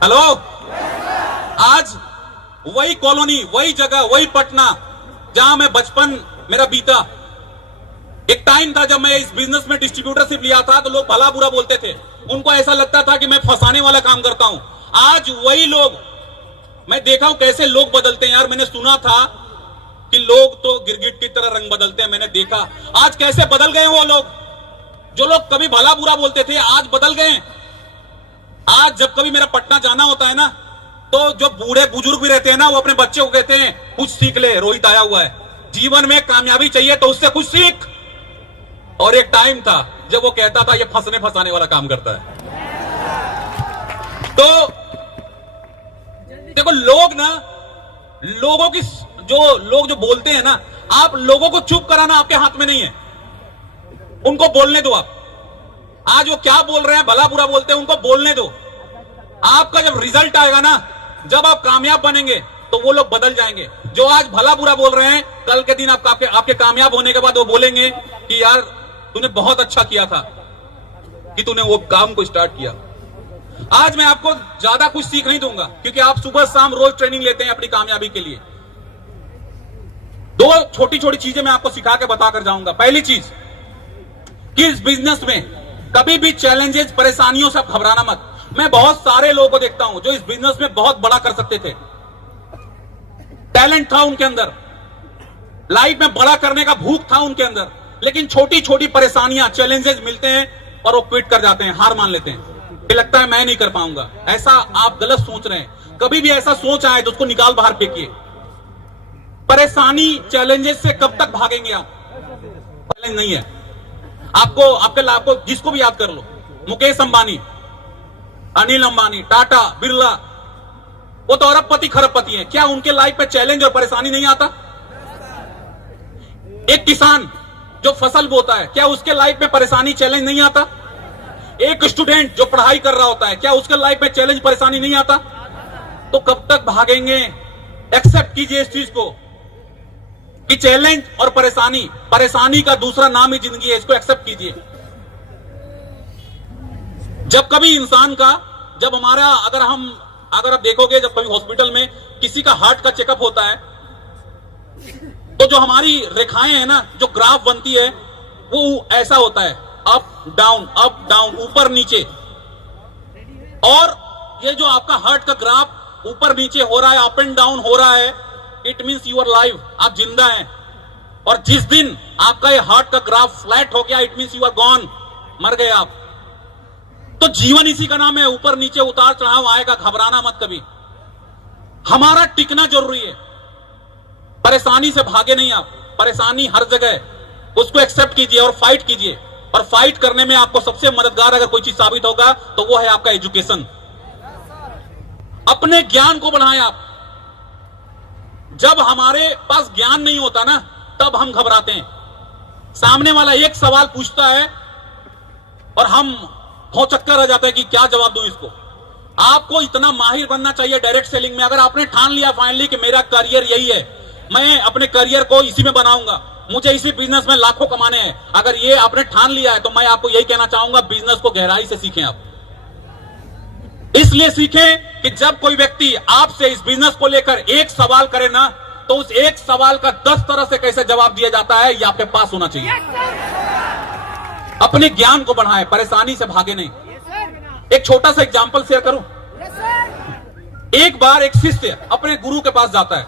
Hello. आज वही colony, वही जगह, वही पटना जहां मैं बचपन मेरा बीता। एक टाइम था जब मैं इस बिजनेस में डिस्ट्रीब्यूटरशिप लिया था तो लोग भला बुरा बोलते थे, उनको ऐसा लगता था कि मैं फंसाने वाला काम करता हूं। आज वही लोग, मैं देखा हूं कैसे लोग बदलते हैं यार। मैंने सुना था कि लोग तो गिरगिट की तरह रंग बदलते हैं, मैंने देखा आज कैसे बदल गए वो लोग। जो लोग कभी भला बुरा बोलते थे आज बदल गए। आज जब कभी मेरा पटना जाना होता है ना, तो जो बूढ़े बुजुर्ग भी रहते हैं ना, वो अपने बच्चे को कहते हैं कुछ सीख ले, रोहित आया हुआ है, जीवन में कामयाबी चाहिए तो उससे कुछ सीख। और एक टाइम था जब वो कहता था ये फंसने फंसाने वाला काम करता है। तो देखो लोग ना, लोगों की लोग जो बोलते हैं ना, आप लोगों को चुप कराना आपके हाथ में नहीं है, उनको बोलने दो। आप आज वो क्या बोल रहे हैं, भला बुरा बोलते हैं, उनको बोलने दो। आपका जब रिजल्ट आएगा ना, जब आप कामयाब बनेंगे तो वो लोग बदल जाएंगे। जो आज भला बुरा बोल रहे हैं, कल के दिन आपके कामयाब होने के बाद वो बोलेंगे कि यार तूने बहुत अच्छा किया था कि तूने वो काम को स्टार्ट किया। आज मैं आपको ज्यादा कुछ सीख नहीं दूंगा, क्योंकि आप सुबह शाम रोज ट्रेनिंग लेते हैं अपनी कामयाबी के लिए। दो छोटी छोटी चीजें मैं आपको सिखा के बताकर जाऊंगा। पहली चीज कि इस बिजनेस में कभी भी चैलेंजेस, परेशानियों से आप घबराना मत। मैं बहुत सारे लोगों को देखता हूं जो इस बिजनेस में बहुत बड़ा कर सकते थे, टैलेंट था उनके अंदर, लाइफ में बड़ा करने का भूख था उनके अंदर, लेकिन छोटी छोटी परेशानियां, चैलेंजेस मिलते हैं और वो क्विट कर जाते हैं, हार मान लेते हैं। ये लगता है मैं नहीं कर पाऊंगा। ऐसा आप गलत सोच रहे हैं। कभी भी ऐसा सोच आए तो उसको निकाल बाहर फेंकिए। परेशानी, चैलेंजेस से कब तक भागेंगे आप? चैलेंज नहीं है आपको, आपको जिसको भी याद कर लो, मुकेश अंबानी, अनिल अंबानी, टाटा, बिरला, वो तो अरबपति खरबपति हैं। क्या उनके लाइफ में चैलेंज और परेशानी नहीं आता? एक किसान जो फसल बोता है, क्या उसके लाइफ में परेशानी, चैलेंज नहीं आता? एक स्टूडेंट जो पढ़ाई कर रहा होता है, क्या उसके लाइफ में चैलेंज, परेशानी नहीं आता? तो कब तक भागेंगे? एक्सेप्ट कीजिए इस चीज को कि चैलेंज और परेशानी, परेशानी का दूसरा नाम ही जिंदगी है। इसको एक्सेप्ट कीजिए। जब कभी इंसान का, जब हमारा, अगर आप देखोगे, जब कभी हॉस्पिटल में किसी का हार्ट का चेकअप होता है, तो जो हमारी रेखाएं हैं ना, जो ग्राफ बनती है, वो ऐसा होता है, अप डाउन, ऊपर नीचे। और ये जो आपका हार्ट का ग्राफ ऊपर नीचे हो रहा है, अप एंड डाउन हो रहा है, इट मीन्स यूर लाइफ, आप जिंदा हैं। और जिस दिन आपका ये हार्ट का ग्राफ फ्लैट हो गया, it means you are gone, मर गए आप। तो जीवन इसी का नाम है, ऊपर नीचे, उतार चढ़ाव आएगा, घबराना मत कभी। हमारा टिकना जरूरी है, परेशानी से भागे नहीं आप। परेशानी हर जगह है, उसको एक्सेप्ट कीजिए और फाइट कीजिए। और फाइट करने में आपको सबसे मददगार अगर कोई चीज साबित होगा तो वो है आपका एजुकेशन। अपने ज्ञान को बढ़ाएं आप। जब हमारे पास ज्ञान नहीं होता ना, तब हम घबराते हैं। सामने वाला एक सवाल पूछता है और हम भौचक्कर रह जाते हैं कि क्या जवाब दूं इसको। आपको इतना माहिर बनना चाहिए डायरेक्ट सेलिंग में। अगर आपने ठान लिया फाइनली कि मेरा करियर यही है, मैं अपने करियर को इसी में बनाऊंगा, मुझे इसी बिजनेस में लाखों कमाने हैं, अगर ये आपने ठान लिया है, तो मैं आपको यही कहना चाहूंगा, बिजनेस को गहराई से सीखें आप। इसलिए सीखें कि जब कोई व्यक्ति आपसे इस बिजनेस को लेकर एक सवाल करे ना, तो उस एक सवाल का 10 तरह से कैसे जवाब दिया जाता है, ये आपके पास होना चाहिए। अपने ज्ञान को बढ़ाएं, परेशानी से भागे नहीं। एक छोटा सा एग्जांपल शेयर करूं। एक बार एक शिष्य अपने गुरु के पास जाता है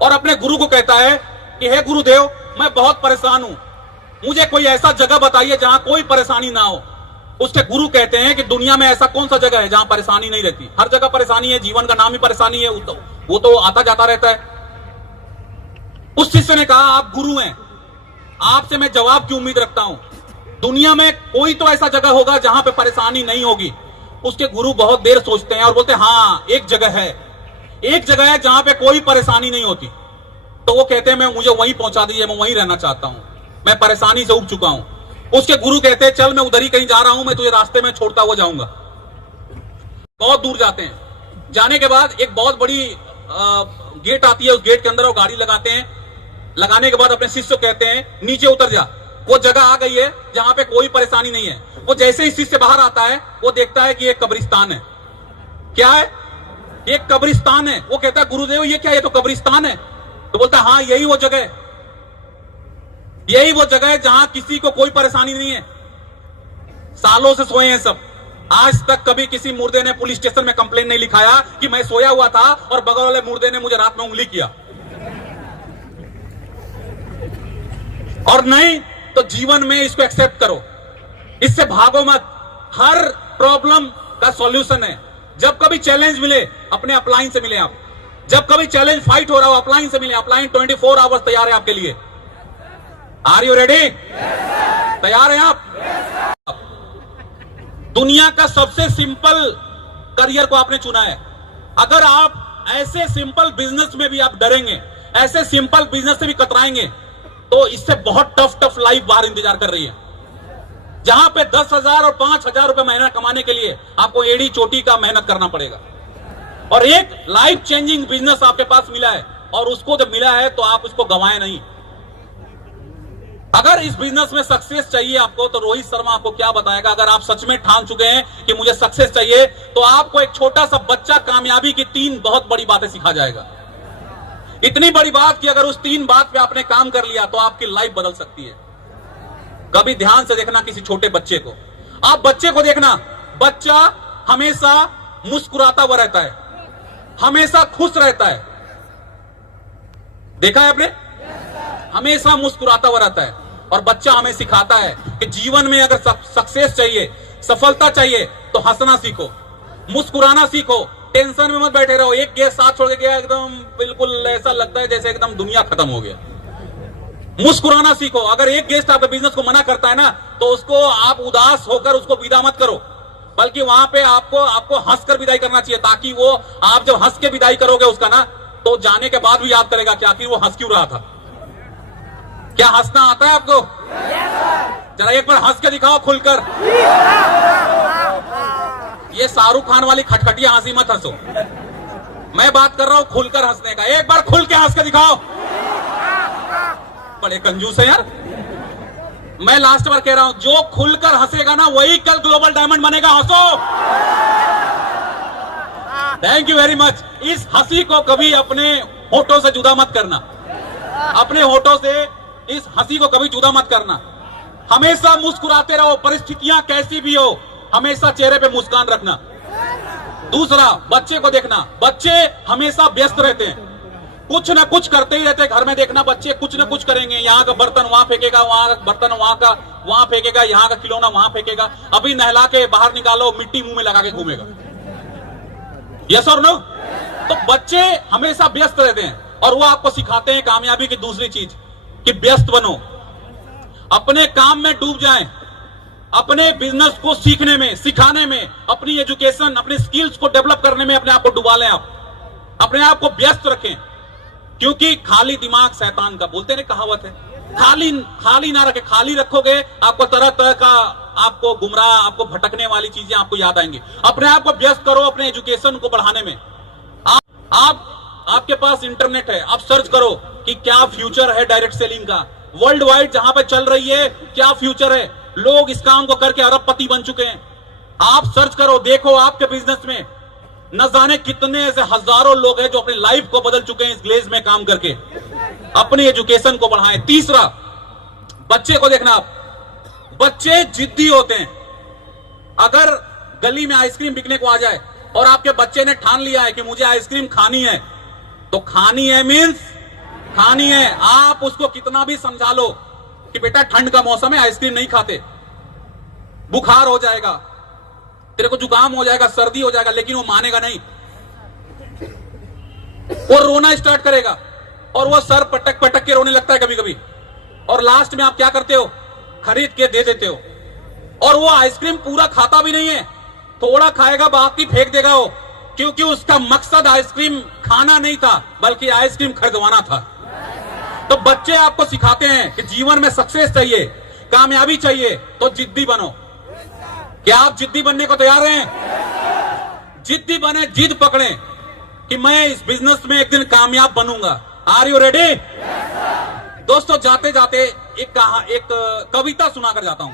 और अपने गुरु को कहता है कि हे गुरुदेव, मैं बहुत परेशान हूं, मुझे कोई ऐसा जगह बताइए जहां कोई परेशानी ना हो। उसके गुरु कहते हैं कि दुनिया में ऐसा कौन सा जगह है जहां परेशानी नहीं रहती? हर जगह परेशानी है, जीवन का नाम ही परेशानी है, वो तो आता जाता रहता है। उस शिष्य ने कहा, आप गुरु हैं, आपसे मैं जवाब की उम्मीद रखता हूं। दुनिया में कोई तो ऐसा जगह होगा जहां पे परेशानी नहीं होगी। उसके गुरु बहुत देर सोचते हैं और बोलते हैं, हाँ एक जगह है, एक जगह है जहां पे कोई परेशानी नहीं होती। तो वो कहते हैं, मैं मुझे वहीं पहुंचा दीजिए, मैं वहीं रहना चाहता हूं, मैं परेशानी से उब चुका हूं। उसके गुरु कहते हैं, चल मैं उधर ही कहीं जा रहा हूं, मैं तुझे रास्ते में छोड़ता हुआ जाऊंगा। बहुत दूर जाते हैं। जाने के बाद एक बहुत बड़ी गेट आती है, उस गेट के अंदर वो गाड़ी लगाते हैं। लगाने के बाद अपने शिष्य को कहते हैं, नीचे उतर जा, वो जगह आ गई है जहां पे कोई परेशानी नहीं है। वो जैसे ही शिष्य बाहर आता है, वो देखता है कि एक कब्रिस्तान है। क्या है? एक कब्रिस्तान है। वो कहता है गुरुदेव ये क्या, ये तो कब्रिस्तान है। तो बोलता हाँ यही वो जगह है, यही वो जगह है जहां किसी को कोई परेशानी नहीं है, सालों से सोए हैं सब। आज तक कभी किसी मुर्दे ने पुलिस स्टेशन में कंप्लेन नहीं लिखाया कि मैं सोया हुआ था और बगल वाले मुर्दे ने मुझे रात में उंगली किया। और नहीं तो जीवन में इसको एक्सेप्ट करो, इससे भागो मत। हर प्रॉब्लम का सॉल्यूशन है। जब कभी चैलेंज मिले अपने अपलाइन से मिले आप, जब कभी चैलेंज फाइट हो रहा हो अपलाइन से मिले। अपलाइन 24 आवर्स तैयार है आपके लिए। Are you ready? तैयार हैं आप? दुनिया का सबसे सिंपल करियर को आपने चुना है। अगर आप ऐसे सिंपल बिजनेस में भी आप डरेंगे, ऐसे सिंपल बिजनेस से भी कतराएंगे, तो इससे बहुत टफ लाइफ बाहर इंतजार कर रही है, जहां पे 10,000 और 5,000 रुपए महीना कमाने के लिए आपको एड़ी चोटी का मेहनत करना पड़ेगा। और एक लाइफ चेंजिंग बिजनेस आपके पास मिला है, और उसको जब मिला है तो आप उसको गंवाए नहीं। अगर इस बिजनेस में सक्सेस चाहिए आपको, तो रोहित शर्मा आपको क्या बताएगा। अगर आप सच में ठान चुके हैं कि मुझे सक्सेस चाहिए, तो आपको एक छोटा सा बच्चा कामयाबी की 3 बहुत बड़ी बातें सिखा जाएगा। इतनी बड़ी बात कि अगर उस 3 बात पे आपने काम कर लिया तो आपकी लाइफ बदल सकती है। कभी ध्यान से देखना किसी छोटे बच्चे को, आप बच्चे को देखना, बच्चा हमेशा मुस्कुराता हुआ रहता है, हमेशा खुश रहता है। देखा है आपने? हमेशा मुस्कुराता हुआ रहता है। और बच्चा हमें सिखाता है कि जीवन में अगर सक्सेस चाहिए, सफलता चाहिए, तो हंसना सीखो, मुस्कुराना सीखो, टेंशन में मत बैठे रहो। एक गेस्ट साथ छोड़ के गया, एकदम बिल्कुल ऐसा लगता है जैसे एकदम दुनिया खत्म हो गया। मुस्कुराना सीखो। अगर एक गेस्ट आपके बिजनेस को मना करता है ना, तो उसको आप उदास होकर उसको विदा मत करो, बल्कि वहां पे आपको हंसकर विदाई करना चाहिए, ताकि वो आप जब हंस के विदाई करोगे उसका ना, तो जाने के बाद भी याद करेगा कि आखिर वो हंस क्यों रहा था। क्या हंसना आता है आपको? जरा एक बार हंस के दिखाओ खुलकर। ये शाहरुख खान वाली खटखटिया हंसी मत हंसो, मैं बात कर रहा हूं खुलकर हंसने का। एक बार खुल के हंस के दिखाओ। बड़े कंजूस है यार। मैं लास्ट बार कह रहा हूं, जो खुलकर हंसेगा ना वही कल ग्लोबल डायमंड बनेगा। हंसो। Thank you very much. इस हंसी को कभी अपने होठों से जुदा मत करना, अपने होठों से इस हंसी को कभी जुदा मत करना। हमेशा मुस्कुराते रहो, परिस्थितियां कैसी भी हो, हमेशा चेहरे पे मुस्कान रखना। दूसरा, बच्चे को देखना, बच्चे हमेशा व्यस्त रहते हैं, कुछ ना कुछ करते ही रहते हैं। घर में देखना, बच्चे कुछ ना कुछ करेंगे। यहाँ का बर्तन वहां फेंकेगा, वहां का बर्तन वहां फेंकेगा, यहाँ का खिलौना वहां फेंकेगा। अभी नहला के बाहर निकालो, मिट्टी मुंह में लगा के घूमेगा। यस और नो? तो बच्चे हमेशा व्यस्त रहते हैं, और वो आपको सिखाते हैं कामयाबी की दूसरी चीज, कि व्यस्त बनो, अपने काम में डूब जाएं, अपने बिजनेस को सीखने में, सिखाने में, अपनी एजुकेशन, अपने स्किल्स को डेवलप करने में अपने आप को डुबा लें। आप अपने आप को व्यस्त रखें, क्योंकि खाली दिमाग शैतान का, बोलते ना कहावत है। खाली ना रखे, खाली रखोगे आपको तरह तरह का, आपको गुमराह, आपको भटकने वाली चीजें आपको याद आएंगी। अपने आप को व्यस्त करो अपने एजुकेशन को बढ़ाने में। आपके पास इंटरनेट है, आप सर्च करो कि क्या फ्यूचर है डायरेक्ट सेलिंग का, वर्ल्ड वाइड जहां पे चल रही है, क्या फ्यूचर है। लोग इस काम को करके अरबपति बन चुके हैं। आप सर्च करो, देखो आपके बिजनेस में न जाने कितने ऐसे हजारों लोग हैं जो अपनी लाइफ को बदल चुके हैं इस ग्लेज में काम करके। अपनी एजुकेशन को बढ़ाएं। तीसरा, बच्चे को देखना आप, बच्चे जिद्दी होते हैं। अगर गली में आइसक्रीम बिकने को आ जाए और आपके बच्चे ने ठान लिया है कि मुझे आइसक्रीम खानी है, तो खानी है मीन्स खानी है। आप उसको कितना भी समझा लो कि बेटा ठंड का मौसम है, आइसक्रीम नहीं खाते, बुखार हो जाएगा, तेरे को जुकाम हो जाएगा, सर्दी हो जाएगा, लेकिन वो मानेगा नहीं। वो रोना स्टार्ट करेगा, और वो सर पटक पटक के रोने लगता है कभी कभी। और लास्ट में आप क्या करते हो? खरीद के दे देते हो। और वो आइसक्रीम पूरा खाता भी नहीं है, थोड़ा खाएगा, बाकी फेंक देगा वो, क्योंकि उसका मकसद आइसक्रीम खाना नहीं था, बल्कि आइसक्रीम खरीदवाना था। तो बच्चे आपको सिखाते हैं कि जीवन में सक्सेस चाहिए, कामयाबी चाहिए, तो जिद्दी बनो। क्या आप जिद्दी बनने को तैयार हैं? जिद्दी बने, जिद पकड़ें कि मैं इस बिजनेस में एक दिन कामयाब बनूंगा। Are you ready? दोस्तों, जाते जाते एक कविता सुनाकर जाता हूं।